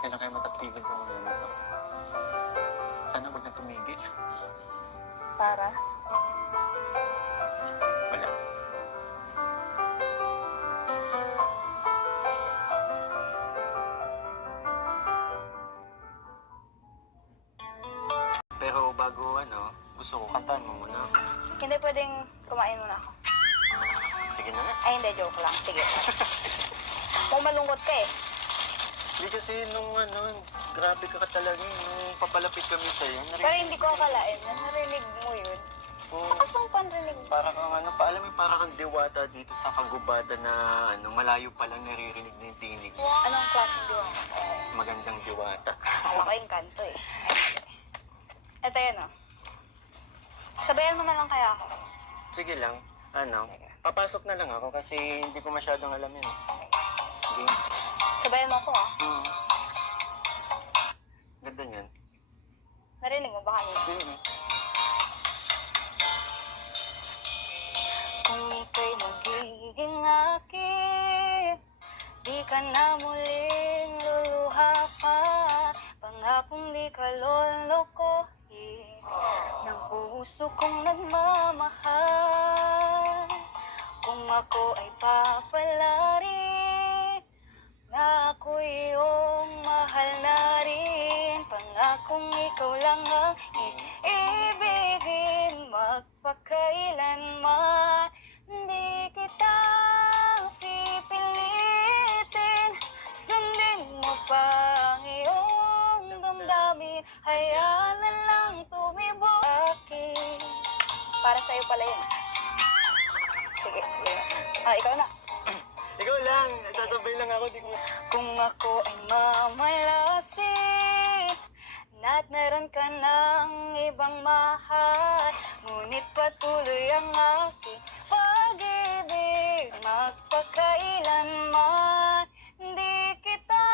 Kailan kaya matatigan ko ng ano to? Sana wag na tumigil. Para? Wala. Pero bago gusto ko kantahan mo muna. Hindi pwedeng kumain muna ako. Sige na nga. Ay, hindi. Joke lang. Sige. Kung malungkot ka eh. Hindi kasi nung grabe ka talaga nung papalapit kami sa'yo. Pero hindi ko akalain na narinig mo yun. Takas ng panrinig mo. Para kang alam mo, para kang diwata dito sa kagubatan na malayo pa lang naririnig na yung tinig. Anong klaseng diwata? Magandang diwata. Alam ko yung kanto eh. Ito yan oh. Sabayan mo na lang kaya ako. Sige lang. Papasok na lang ako kasi hindi ko masyadong alam yun. Sige. Sabayan mo ako ah. Ganda niyan. Narinig mo ba kanina? Kung ika'y magiging akin, di ka na muling luluha pa. Pangakong di ka lolokohin ng puso kong nagmamahal. Kung ako ay papalarin na ako iyong mahal na rin. Pangakong ikaw lang ang iibigin magpakailanman. Hindi kita pipilitin, sundin mo pa ang iyong damdamin. Hayaan na lang tumibok akin. Para sa'yo pala yun. Sige, sige. Ikaw na. Ikaw lang. Sasabay lang ako. Di ko... Kung ako ay mamalasing na't meron ka ng ibang mahal, ngunit patuloy ang aking pag-ibig magpakailanman. Hindi kita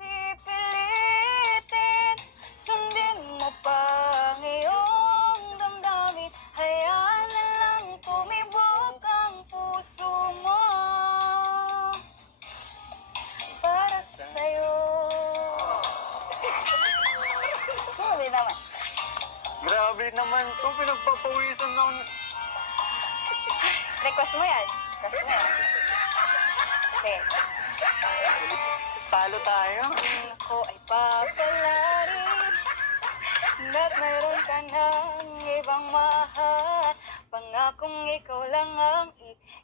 pipilitin, sundin mo pa ang iyong damdamin. Hayaan na lang tumibok ang puso mo para sa'yo. Grabe naman. Grabe naman to. Pinagpapawisan na ako. Request mo yan. Request mo yan. Okay. Talo tayo. Kung ako ay papalarin na't mayroon ka ng ibang mahal, pangakong ikaw lang ang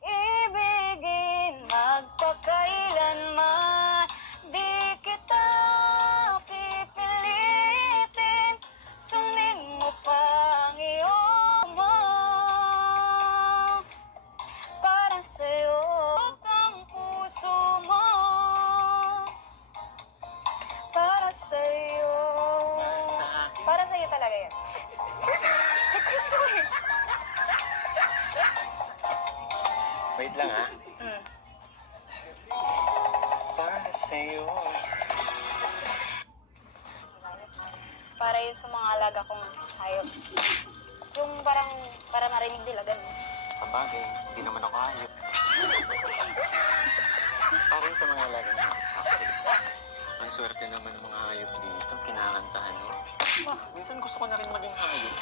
iibigin magpakailanman. Di kita pipilitin, sundin mo pa ang iyong para sa'yo ang puso mo. Para sa'yo. Para sa'yo talaga yan. Request mo eh. Wait lang Para sa'yo. Para yun sa mga alaga kong hayop. Yung parang, para marinig nila, ganun. Sa bagay, hindi naman ako hayop. Para yun sa mga alagang ang swerte naman ng mga hayop dito. Kinakantahan mo. Minsan gusto ko na rin maging hayop.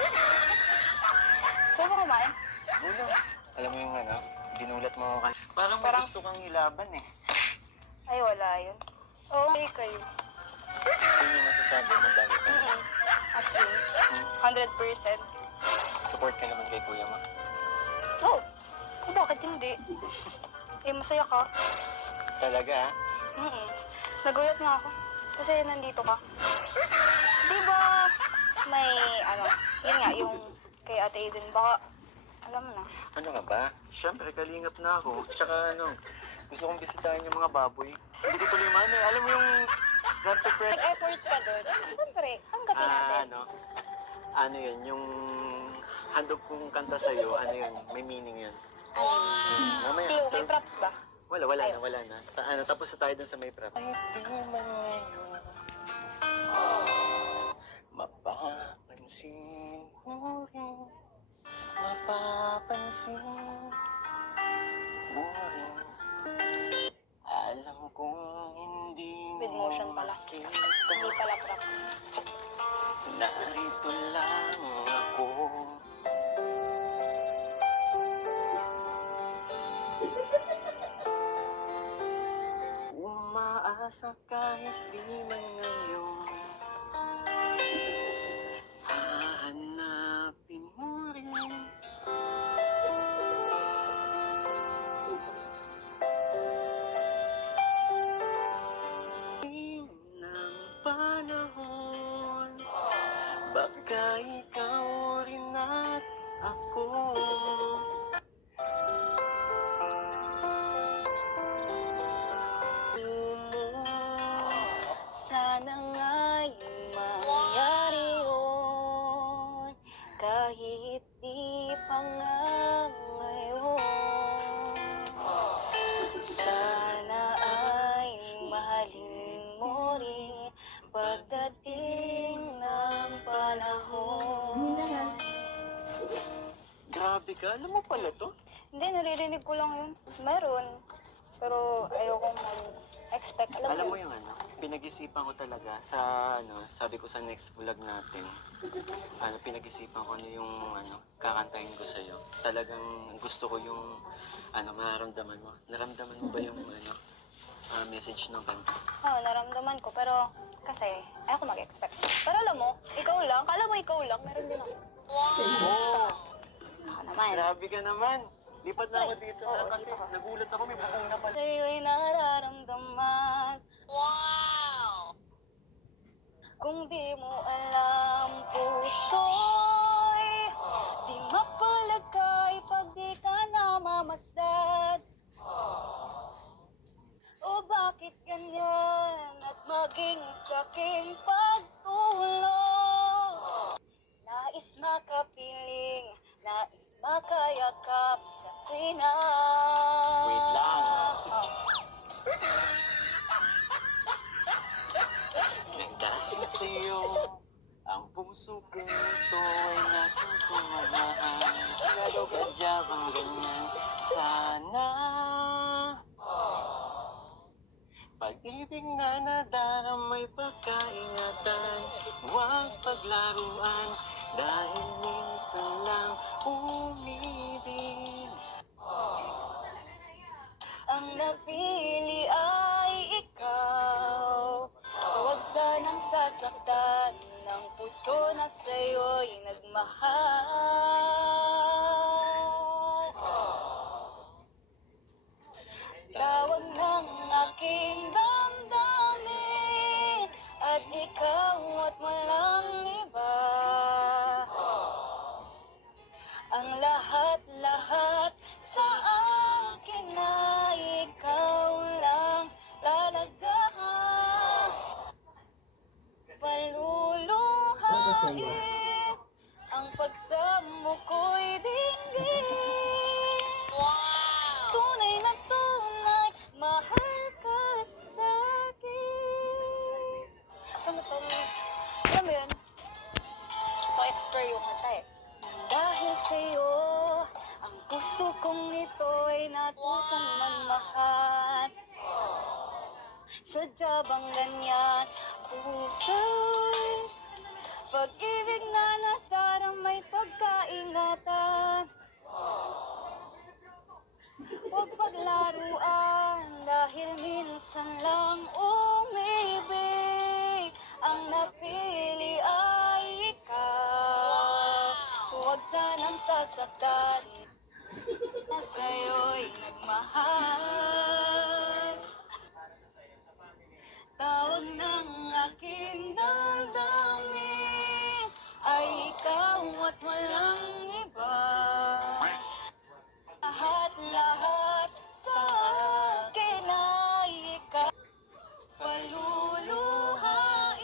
Saan mo kumain? Ulo. Alam mo yung ginulat mo ako. Parang may Parang- gusto kang hilaban eh. Ay, wala yun. Oo, hindi kayo. Yun yung masasabi mo dahil As in, 100%. support ka naman kay kuya mo. Oh, bakit hindi? Eh, masaya ka. Talaga Nagulat nga ako. Kasi nandito ka. Di ba may, yun nga, yung kay Ate Aiden, baka, alam mo na. Ano nga ba? Siyempre, kalingap na ako. Tsaka gusto kong bisitahin yung mga baboy. Hindi ko tuloy alam mo yung nagpe-press. Nag-effort ka doon. Siyempre, tanggapin natin. Ano yun, yung handog kong kanta sa'yo, yun, may meaning yun. Mamaya. Clue, may props ba? Wala na. Tapos na tayo dun sa may prep. Ay, di man ngayon, mapapansin mo rin, mapapansin mo rin. Alam kong hindi mo Slide motion pala. Hindi pala props. Narito lang ako. Umaasa kahit di man ngayon. Hahanapin mo rin. Ng panahon, baka ikaw rin at ako. Sana nga'y mangyari yun, kahit di pa nga ngayon. Sana ay mahalin mo rin pagdating ng panahon. Grabe ka, alam mo pala to? Hindi, naririnig ko lang yun. Meron. Pero ayokong mag-expect. Alam mo yung pinag-isipan ko talaga sa sabi ko sa next vlog natin. Pinag-isipan ko yung kakantahin ko sa'yo. Talagang gusto ko yung mararamdaman mo. Naramdaman mo ba yung message ng kanta? Oo, naramdaman ko. Pero kasi ayoko mag-expect. Pero alam mo, ikaw lang. Kala mo ikaw lang. Meron din ako. Oo! Ako naman. Grabe ka naman! Lipat na ako dito Oo, kasi dito ka. nagulat ako, may bubong na pala. Sa'yo'y nararamdaman. Wow! Kung di mo alam, puso'y di mapalagay pag di ka namamasdan. O bakit ganyan at maging saking pagtulong? Nais makapiling, nais makayakap sa tuwina. Wait lang. Nagdating sa'yo, ang puso ko nito ay natutong magmahal. Sadya bang ganyan? Sana pag-ibig na nadaramay pagkaingatan, huwag paglaruan, dahil minsan lang umibig. Ang napili ay ikaw. Huwag sanang sasaktan ng puso na sa'yo'y nagmahal. Tawag ng aking damdamin at ikaw at walang iba. Ang lahat-lahat sa akin ay ikaw lang talaga. Paluluhain ang pagsamo ko'y dinggin. Tunay na tunay, mahal ka sa'kin. Alam mo yun? So, expert yung kanta eh. Dahil sa'yo, ang puso kong ito'y natutong magmahal. Sadya bang ganyan, puso'y pag-ibig na nadarang may pagkaingatan. Huwag paglaruan dahil minsan lang umibig. Ang napili ay ikaw. Huwag sanang sasaktan na sa'yo'y nagmahal. Tawag ng aking damdamin ay ikaw at walang iba. Lahat-lahat sa akin ay ikaw. Paluluhain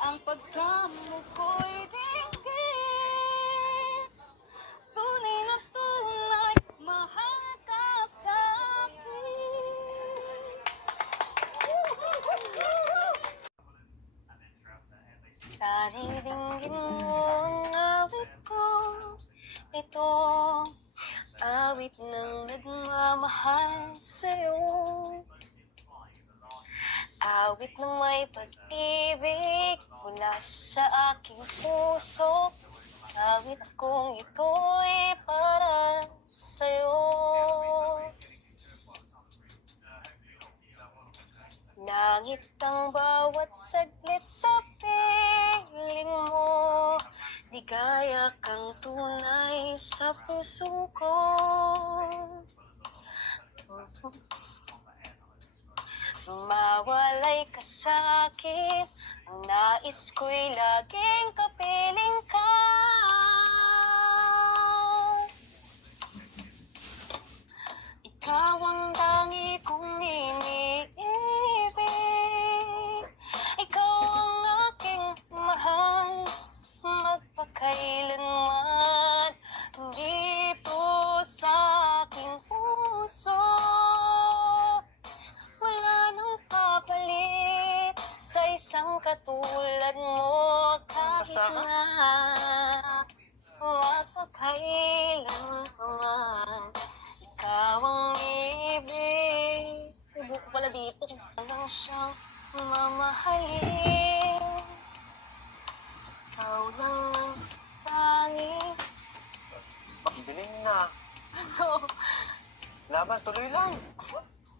ang pagsamo ko'y dinggin. Tunay na tunay, mahal ka sa'kin. Sana'y dinggin mo ang awit ko. Ito awit ng nagmamahal sa'yo. Awit na may pag-ibig mula sa aking puso. Awit kong ito'y para sa'yo. Langit ang bawat saglit sa piling mo. Ligaya kang tunay sa puso ko. Mawalay ka sa'kin, ang nais ko'y laging kapiling ka. Ikaw ang tangi kong iniibig. Ikaw ang aking mahal, magpakailanman. Dito sa aking puso, wala nang kapalit sa isang katulad mo. Kahit na magpakailanman, ikaw ang ibig. May buko pala dito. Lang siyang mamahalin. Ikaw lang ang tanging. Biling na. Laban, tuloy lang.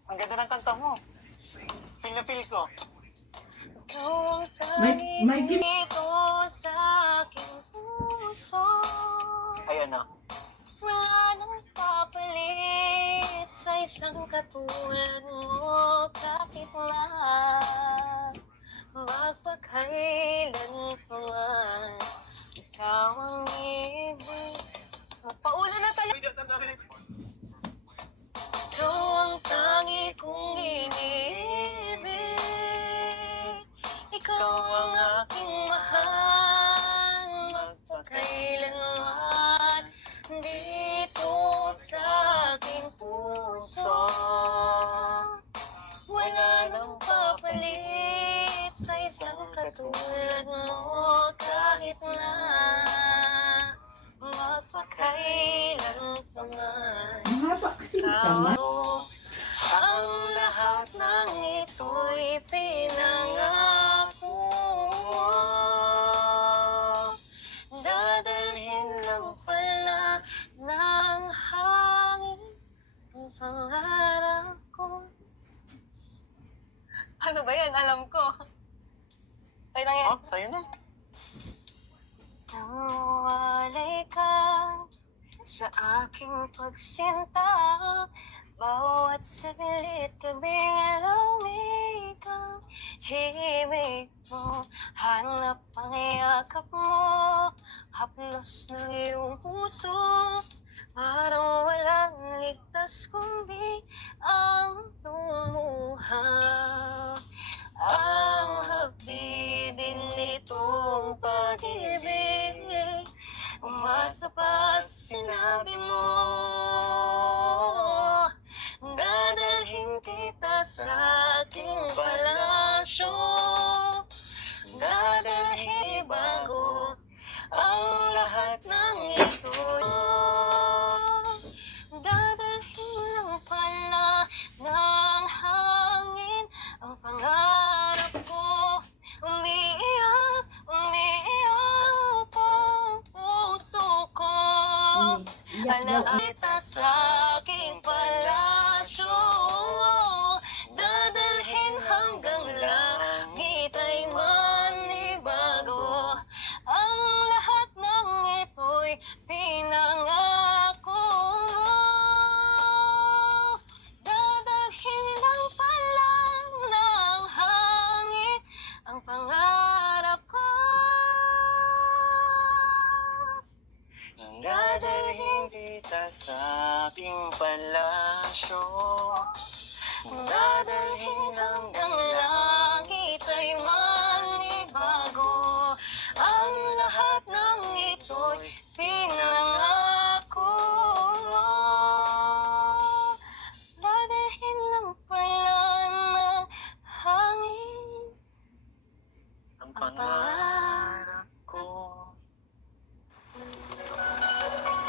Ang ganda ng kanta mo. Feel na feel ko. Ikaw ang tanging dito sa aking puso. Ayan na. Wala nang papalit sa isang katulad mo. Kahit na magpakailan pa man, ikaw ang ibig. Paulan na tayo. Ikaw ang tangi kong iniibig. Ikaw ang aking mahal, magpakailanman. Dito sa aking puso, wala nang papalit sa isang katulad mo. Kahit na magpakailan pa man, ang lahat ng ito'y pinangako mo. Dadalhin lang pala ng hangin ang pangarap ko. Ano ba yan? Alam ko. Okay lang yan. Oh, sa'yo na. Nang walay ka sa aking pagsinta, bawat saglit kabing alamig ang himig mo. Hanap ang yakap mo, haplos ng iyong puso. Parang walang ligtas kundi ang lumuha. Ang habibin nitong pag-ibig, umasa pa sa sinabi mo. Dadalhin kita sa aking palasyo. Dadalhin bago ang lahat ng ito. Dadalhin lang pala ng hangin ang pangarap ko. Umiiyak, umiiyak ang puso ko. Alaita sa aking palasyo. Dadalhin hanggang langit ay manibago. Ang lahat ng ito'y pinangako mo. Dadalhin lang pala ng hangin ang pangarap ko. Dadalhin kita sa aking palasyo. Dadalhin hanggang